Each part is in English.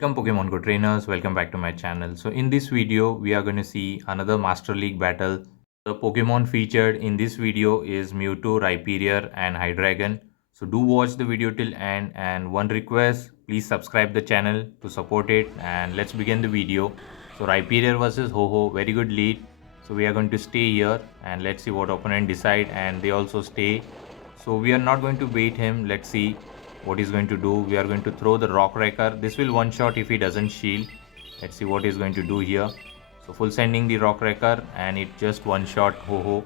Welcome Pokemon Go trainers, welcome back to my channel. So in this video, we are going to see another Master League battle. The Pokemon featured in this video is Mewtwo, Rhyperior and Hydreigon. So do watch the video till end, and one request, please subscribe the channel to support it, and let's begin the video. So Rhyperior versus Ho-Oh, very good lead. So we are going to stay here and let's see what opponent decide, and they also stay. So we are not going to bait him. Let's see what he's going to do. We are going to throw the Rock Wrecker. This will one shot if he doesn't shield. Let's see what he's going to do here. So full sending the Rock Wrecker and it just one shot Ho-Oh.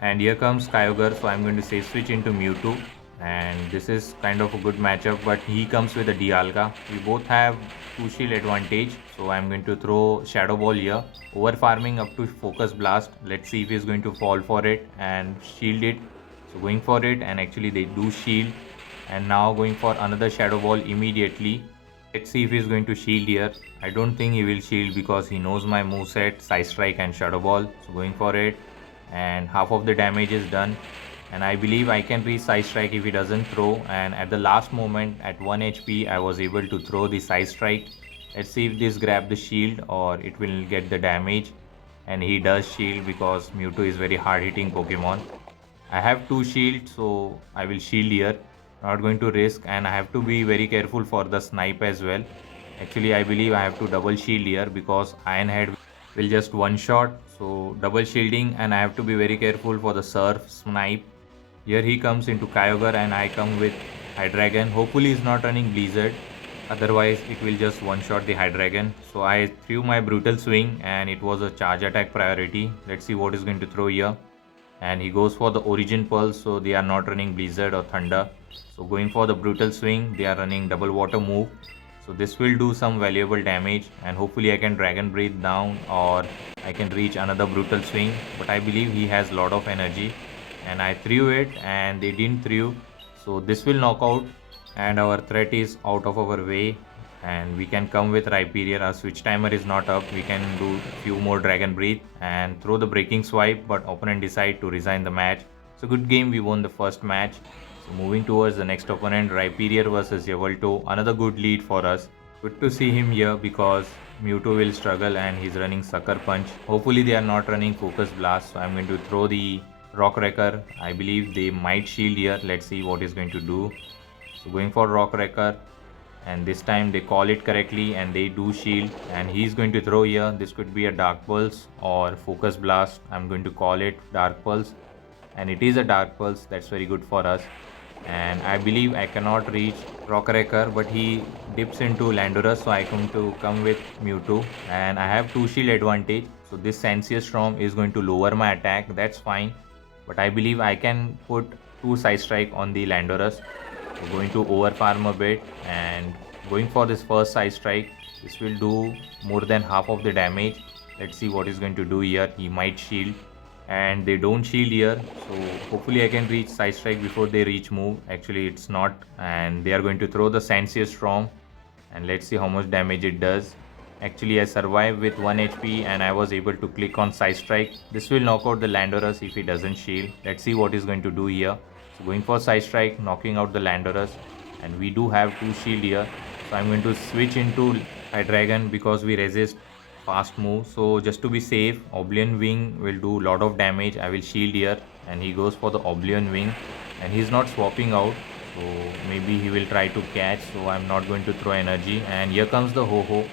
And here comes Kyogre, so I'm going to say switch into Mewtwo. And this is kind of a good matchup, but he comes with a Dialga. We both have 2 shield advantage, so I'm going to throw Shadow Ball here. Over farming up to Focus Blast. Let's see if he's going to fall for it and shield it. So going for it, and actually they do shield, and now going for another Shadow Ball immediately. Let's see if he's going to shield here. I don't think he will shield because he knows my moveset, Side Strike and Shadow Ball. So going for it, and half of the damage is done, and I believe I can reach Side Strike if he doesn't throw. And at the last moment at 1 HP I was able to throw the Side Strike. Let's see if this grab the shield or it will get the damage, and he does shield because Mewtwo is very hard hitting Pokemon. I have 2 shields, so I will shield here. Not going to risk, and I have to be very careful for the snipe as well. Actually, I believe I have to double shield here because Iron Head will just one shot. So double shielding, and I have to be very careful for the Surf snipe. Here he comes into Kyogre and I come with Hydreigon. Hopefully he's not running Blizzard. Otherwise it will just one shot the Hydreigon. So I threw my Brutal Swing and it was a charge attack priority. Let's see what he's going to throw here, and he goes for the Origin Pulse, so they are not running Blizzard or Thunder. So going for the Brutal Swing, they are running Double Water move, so this will do some valuable damage, and hopefully I can Dragon Breathe down or I can reach another Brutal Swing, but I believe he has lot of energy, and I threw it and they didn't threw. So this will knock out, and our threat is out of our way, and we can come with Rhyperior. Our switch timer is not up. We can do few more Dragon Breathe and throw the Breaking Swipe, but opponent decide to resign the match. So good game, we won the first match. So moving towards the next opponent, Rhyperior versus Yveltal. Another good lead for us. Good to see him here because Mewtwo will struggle and he's running Sucker Punch. Hopefully they are not running Focus Blast, so I'm going to throw the Rock Wrecker. I believe they might shield here. Let's see what he's going to do. So going for Rock Wrecker, and this time they call it correctly and they do shield, and he's going to throw here. This could be a Dark Pulse or Focus Blast. I'm going to call it Dark Pulse, and it is a Dark Pulse. That's very good for us, and I believe I cannot reach Rock Wrecker, but he dips into Landorus, so I come with Mewtwo, and I have 2 shield advantage. So this Sensius Storm is going to lower my attack. That's fine, but I believe I can put 2 Side Strike on the Landorus. So going to over farm a bit and going for this first Side Strike. This will do more than half of the damage. Let's see what he's going to do here. He might shield, and they don't shield here, so hopefully I can reach Side Strike before they reach move. Actually it's not, and they are going to throw the Sensius Storm, and let's see how much damage it does. Actually I survived with 1 HP and I was able to click on Side Strike. This will knock out the Landorus if he doesn't shield. Let's see what he's going to do here. So going for Side Strike, knocking out the Landorus, and we do have 2 shield here. So I'm going to switch into Hydreigon because we resist fast move. So just to be safe, Oblivion Wing will do lot of damage. I will shield here, and he goes for the Oblivion Wing, and he's not swapping out, so maybe he will try to catch. So I'm not going to throw energy, and here comes the Ho-Oh,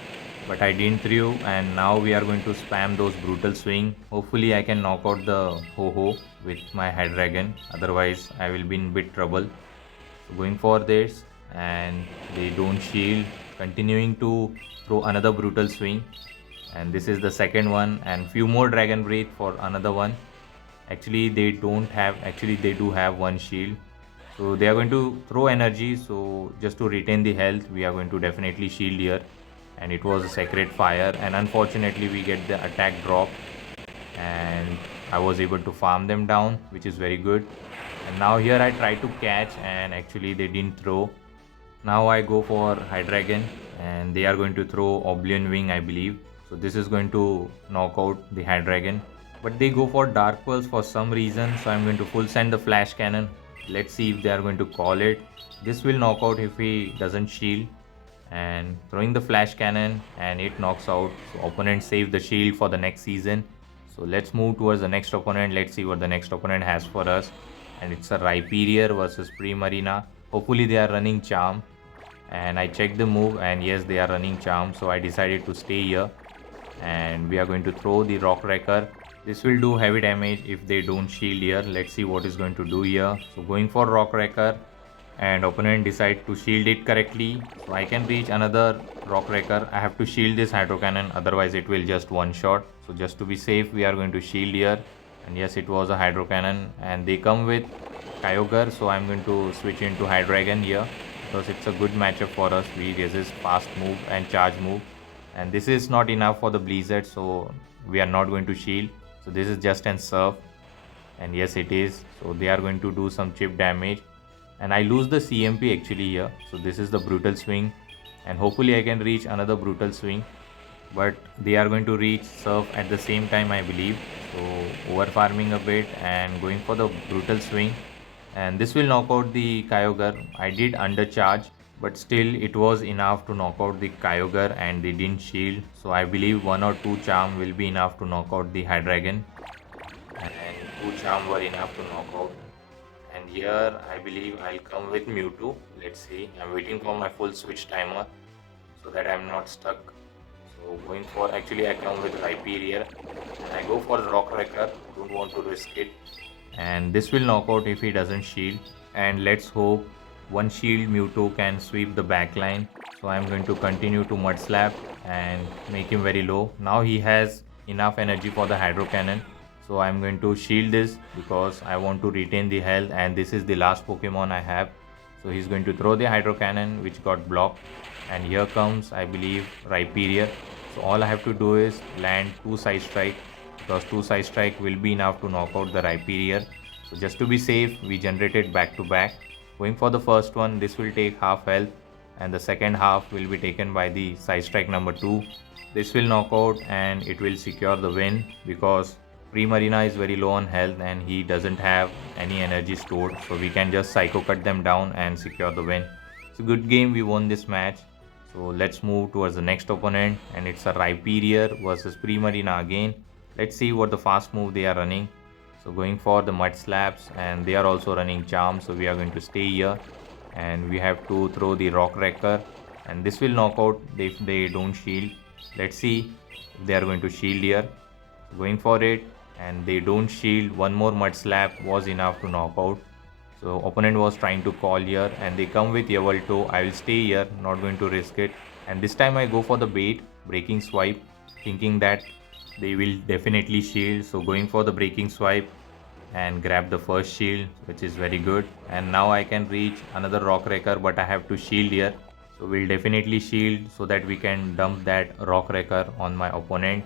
but I didn't throw, and now we are going to spam those Brutal Swing. Hopefully I can knock out the Ho-Oh with my Hydreigon, otherwise I will be in bit trouble. So going for this, and they don't shield, continuing to throw another Brutal Swing, and this is the second one, and few more Dragon Breath for another one. Actually they do have 1 shield, so they are going to throw energy. So just to retain the health, we are going to definitely shield here, and it was a Sacred Fire, and unfortunately we get the attack drop, and I was able to farm them down, which is very good. And now here I try to catch, and actually they didn't throw. Now I go for Hydreigon, and they are going to throw Oblivion Wing, I believe. So this is going to knock out the Hydreigon, but they go for Dark Pulse for some reason, so I'm going to full send the Flash Cannon. Let's see if they are going to call it. This will knock out if he doesn't shield, and throwing the flash cannon, and it knocks out. So opponent save the shield for the next season. So let's move towards the next opponent. Let's see what the next opponent has for us. And it's a Rhyperior versus Primarina. Hopefully they are running Charm. And I checked the move, and yes, they are running Charm. So I decided to stay here. And we are going to throw the Rock Wrecker. This will do heavy damage if they don't shield here. Let's see what is going to do here. So going for Rock Wrecker, and opponent decide to shield it correctly, so I can reach another Rock Wrecker. I have to shield this Hydro Cannon, otherwise it will just one shot. So just to be safe, we are going to shield here. And yes, it was a Hydro Cannon, and they come with Kyogre, so I'm going to switch into Hydreigon here because it's a good matchup for us. We resist fast move and charge move, and this is not enough for the Blizzard, so we are not going to shield. So this is just an surf, and yes, it is. So they are going to do some chip damage, and I lose the CMP actually here. So this is the Brutal Swing, and hopefully I can reach another Brutal Swing, but they are going to reach Surf at the same time, I believe. So over farming a bit and going for the Brutal Swing, and this will knock out the Kyogre. I did undercharge, but still it was enough to knock out the Kyogre, and they didn't shield. So I believe 1 or 2 charm will be enough to knock out the Hydreigon, and 2 charm were enough to knock out. And here I believe I'll come with Mewtwo. Let's see, I'm waiting for my full switch timer so that I'm not stuck. So going for, actually I come with Rhyperior, and I go for Rock Wrecker, don't want to risk it. And this will knock out if he doesn't shield, and let's hope one shield Mewtwo can sweep the back line. So I'm going to continue to Mud Slap and make him very low. Now he has enough energy for the Hydro Cannon, so I'm going to shield this because I want to retain the health, and this is the last Pokemon I have. So he's going to throw the Hydro Cannon, which got blocked, and here comes, I believe, Rhyperior. So all I have to do is land 2 Side Strike, because 2 Side Strike will be enough to knock out the Rhyperior. So just to be safe, we generated back to back. Going for the first one, this will take half health, and the second half will be taken by the Side Strike number 2. This will knock out, and it will secure the win because Primarina is very low on health and he doesn't have any energy stored, so we can just Psycho Cut them down and secure the win. It's a good game, we won this match. So let's move towards the next opponent, and it's a Rhyperior versus Primarina again. Let's see what the fast move they are running. So going for the Mud Slaps, and they are also running Charm, so we are going to stay here, and we have to throw the Rock Wrecker, and this will knock out if they don't shield. Let's see if they are going to shield here. So going for it, and they don't shield. One more Mud Slap was enough to knock out. So opponent was trying to call here, and they come with Yveltal. I will stay here, not going to risk it. And this time I go for the bait, Breaking Swipe, thinking that they will definitely shield. So going for the Breaking Swipe and grab the first shield, which is very good. And now I can reach another Rock Wrecker, but I have to shield here. So we'll definitely shield so that we can dump that Rock Wrecker on my opponent.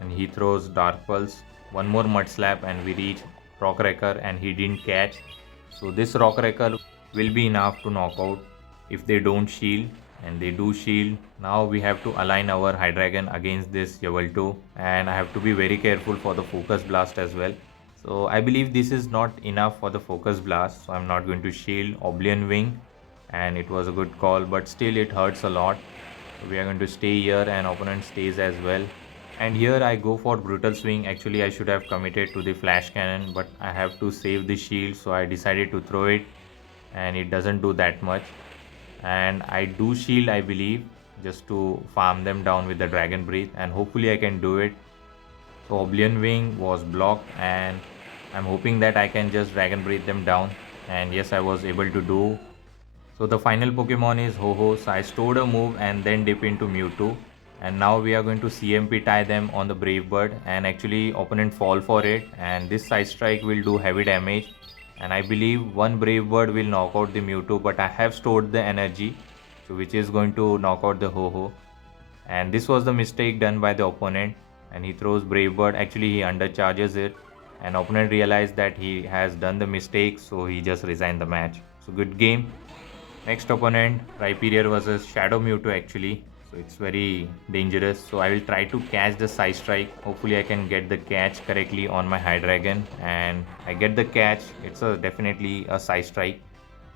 And he throws Dark Pulse. One more Mud Slap, and we reach Rock Wrecker, and he didn't catch. So this Rock Wrecker will be enough to knock out if they don't shield, and they do shield. Now we have to align our Hydreigon against this Yveltal, and I have to be very careful for the Focus Blast as well. So I believe this is not enough for the Focus Blast, so I'm not going to shield Oblivion Wing, and it was a good call, but still it hurts a lot. So we are going to stay here, and opponent stays as well. And here I go for Brutal Swing. Actually I should have committed to the Flash Cannon, but I have to save the shield, so I decided to throw it, and it doesn't do that much. And I do shield, I believe, just to farm them down with the Dragon Breath, and hopefully I can do it. So Oblivion Wing was blocked, and I'm hoping that I can just Dragon Breath them down, and yes, I was able to do. So the final Pokemon is Ho-Oh, so I stored a move and then dip into Mewtwo. And now we are going to CMP tie them on the Brave Bird, and actually opponent fall for it, and this Side Strike will do heavy damage, and I believe one Brave Bird will knock out the Mewtwo, but I have stored the energy, so which is going to knock out the Ho-Oh. And this was the mistake done by the opponent, and he throws Brave Bird. Actually he undercharges it, and opponent realized that he has done the mistake, so he just resigned the match. So good game. Next opponent, Rhyperior versus Shadow Mewtwo actually. So it's very dangerous, so I will try to catch the Side Strike. Hopefully I can get the catch correctly on my Hydreigon, and I get the catch. It's definitely a Side Strike,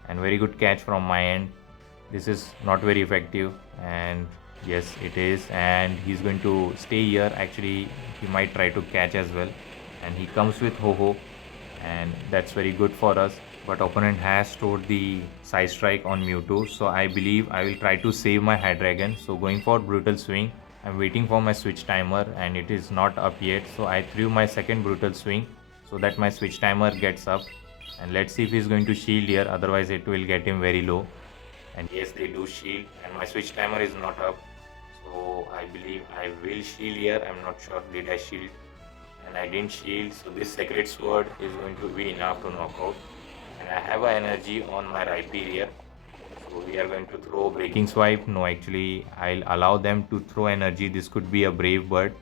and very good catch from my end. This is not very effective, and yes, it is, and he's going to stay here. Actually, he might try to catch as well, and he comes with Ho-Oh, and that's very good for us. But opponent has stored the side strike on Mewtwo, so I believe I will try to save my Hydreigon. So going for brutal swing. I'm waiting for my switch timer and it is not up yet, so I threw my second brutal swing so that my switch timer gets up. And let's see if he's going to shield here, otherwise it will get him very low. And yes, they do shield, and my switch timer is not up, so I believe I will shield here. I'm not sure, did I shield? And I didn't shield, so this sacred sword is going to be enough to knock out. And I have an energy on my Rhyperior, so we are going to throw breaking swipe. No, actually I'll allow them to throw energy. This could be a brave bird,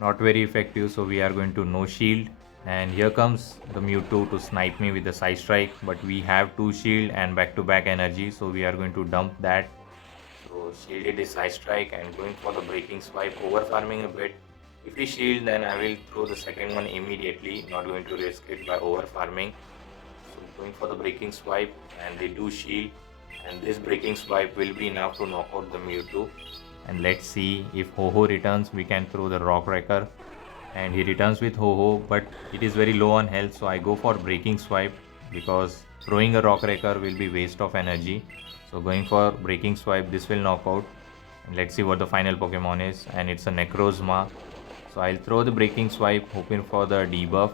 not very effective, so we are going to no shield. And here comes the Mewtwo to snipe me with the side strike, but we have 2 shield and back to back energy, so we are going to dump that. So shielded the side strike and going for the breaking swipe, over farming a bit. If he shield, then I will throw the second one immediately, not going to risk it by over farming. So going for the breaking swipe, and they do shield, and this breaking swipe will be enough to knock out the Mewtwo. And let's see, if Ho-Oh returns, we can throw the Rock Wrecker. And he returns with Ho-Oh, but it is very low on health, so I go for breaking swipe because throwing a Rock Wrecker will be waste of energy. So going for breaking swipe, this will knock out. And let's see what the final Pokemon is, and it's a Necrozma. So I'll throw the breaking swipe hoping for the debuff,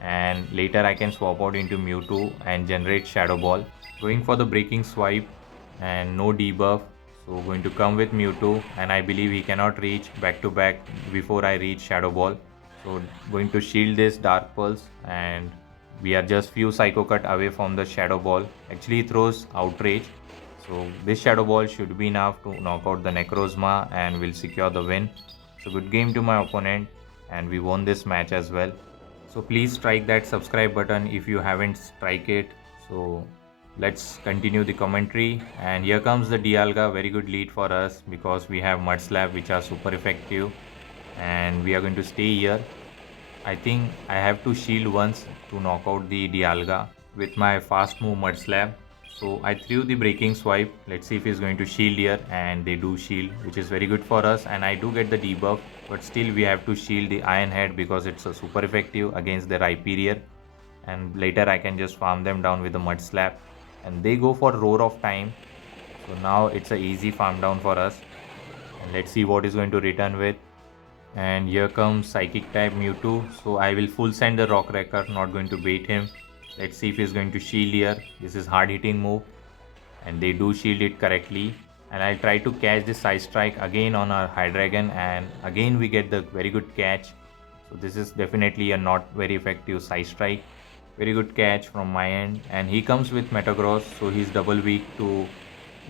and later I can swap out into Mewtwo and generate Shadow Ball. Going for the breaking swipe and no debuff, so going to come with Mewtwo, and I believe he cannot reach back to back before I reach Shadow Ball. So going to shield this Dark Pulse, and we are just few Psycho Cut away from the Shadow Ball. Actually he throws Outrage, so this Shadow Ball should be enough to knock out the Necrozma and will secure the win. So good game to my opponent, and we won this match as well. So please strike that subscribe button if you haven't strike it. So let's continue the commentary, and here comes the Dialga. Very good lead for us because we have Mud Slap which are super effective, and we are going to stay here. I think I have to shield once to knock out the Dialga with my fast move Mud Slap. So I threw the breaking swipe. Let's see if he's going to shield here, and they do shield, which is very good for us, and I do get the debuff, but still we have to shield the Iron Head because it's a super effective against the Rhyperior, and later I can just farm them down with the Mud Slap. And they go for Roar of Time, so now it's a easy farm down for us. And let's see what is going to return with. And here comes Psychic type Mewtwo, so I will full send the Rock Wrecker, not going to bait him. Let's see if he's going to shield here. This is hard hitting move, and they do shield it correctly. And I'll try to catch this side strike again on our Hydreigon, and again we get the very good catch. So this is definitely a not very effective side strike. Very good catch from my end, and he comes with Metagross, so he's double weak to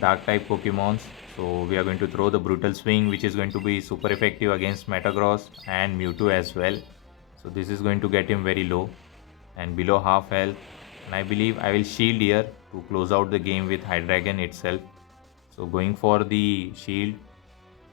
dark type Pokemons. So we are going to throw the brutal swing, which is going to be super effective against Metagross and Mewtwo as well. So this is going to get him very low and below half health, and I believe I will shield here to close out the game with Hydreigon itself. So going for the shield,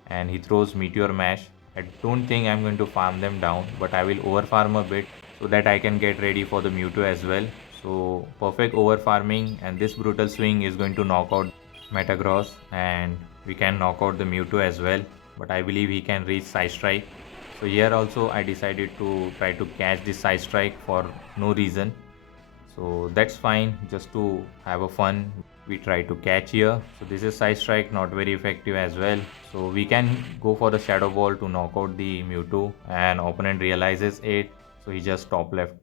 and he throws Meteor Mash. I don't think I'm going to farm them down, but I will over farm a bit so that I can get ready for the Mewtwo as well. So perfect over farming, and this brutal swing is going to knock out Metagross, and we can knock out the Mewtwo as well, but I believe he can reach Side Strike. So here also I decided to try to catch this Side Strike for no reason. So that's fine, just to have a fun. We try to catch here. So this is Side Strike, not very effective as well. So we can go for the Shadow Ball to knock out the Mewtwo, and opponent realizes it, so he just top left.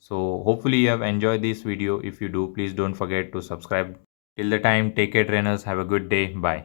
So hopefully you have enjoyed this video. If you do, please don't forget to subscribe. Till the time, take care trainers, have a good day, bye.